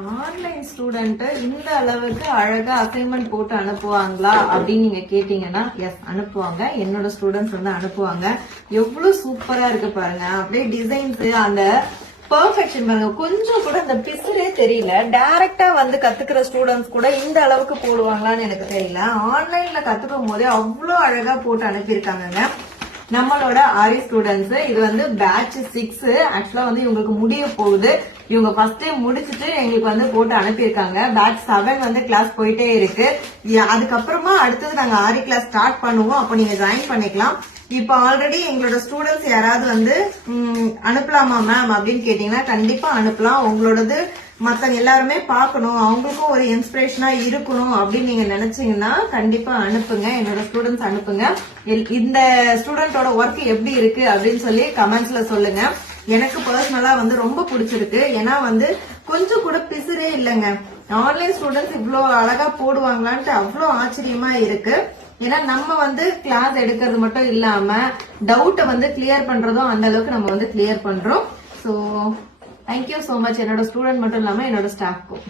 Online student இந்த அளவுக்கு அழகா அசைன்மெண்ட் போட்டு அனுப்புவாங்களா அப்படின்னு நீங்க கேட்டீங்கன்னா எஸ் அனுப்புவாங்க. என்னோட ஸ்டூடெண்ட்ஸ் வந்து அனுப்புவாங்க. எவ்வளவு சூப்பரா இருக்கு பாருங்க. அப்படியே டிசைன்ஸ் அந்த பெர்ஃபெக்ஷன் பாருங்க. கொஞ்சம் கூட அந்த பிசுரே தெரியல. டைரக்டா வந்து கத்துக்கிற ஸ்டூடெண்ட்ஸ் கூட இந்த அளவுக்கு போடுவாங்களான்னு எனக்கு தெரியல. ஆன்லைன்ல கத்துக்கும் போதே அவ்வளவு அழகா போட்டு அனுப்பியிருக்காங்க நம்மளோட ஆரி ஸ்டூடெண்ட்ஸ். இது வந்து பேட்ச் 6. ஆக்சுவலா வந்து இவங்களுக்கு முடிய போகுது. இவங்க ஃபர்ஸ்ட் டைம் முடிச்சுட்டு எங்களுக்கு வந்து போட்டு அனுப்பியிருக்காங்க. பேட்ச் 7 வந்து கிளாஸ் போயிட்டே இருக்கு. அதுக்கப்புறமா அடுத்தது நாங்க ஆரி கிளாஸ் ஸ்டார்ட் பண்ணுவோம். அப்ப நீங்க ஜாயின் பண்ணிக்கலாம். இப்ப ஆல்ரெடி எங்களோட ஸ்டூடெண்ட்ஸ் யாராவது வந்து அனுப்பலாமா மேம் அப்படின்னு கேட்டீங்கன்னா கண்டிப்பா அனுப்பலாம். உங்களோடது மத்தவங்க எல்லாருமே பார்க்கணும், அவங்களுக்கும் ஒரு இன்ஸ்பிரேஷனா இருக்கணும் அப்படின்னு நீங்க நினைச்சீங்கன்னா கண்டிப்பா அனுப்புங்க. என்னோட ஸ்டூடெண்ட்ஸ் அனுப்புங்க. இந்த ஸ்டூடெண்டோட ஒர்க் எப்படி இருக்கு அப்படின்னு சொல்லி கமெண்ட்ஸ்ல சொல்லுங்க. எனக்கு பர்சனலா வந்து ரொம்ப பிடிச்சிருக்கு. ஏன்னா வந்து கொஞ்சம் கூட பிசுரே இல்லைங்க. ஆன்லைன் ஸ்டூடெண்ட்ஸ் இவ்வளவு அழகா போடுவாங்களான்ட்டு அவ்வளவு ஆச்சரியமா இருக்கு. ஏன்னா நம்ம வந்து கிளாஸ் எடுக்கிறது மட்டும் இல்லாம டவுட்டை வந்து கிளியர் பண்றதும் அந்த அளவுக்கு நம்ம வந்து கிளியர் பண்றோம். ஸோ தேங்க்யூ சோ மச் என்னோட ஸ்டூடெண்ட் மட்டும் இல்லாம என்னோட ஸ்டாஃப்க்கும்.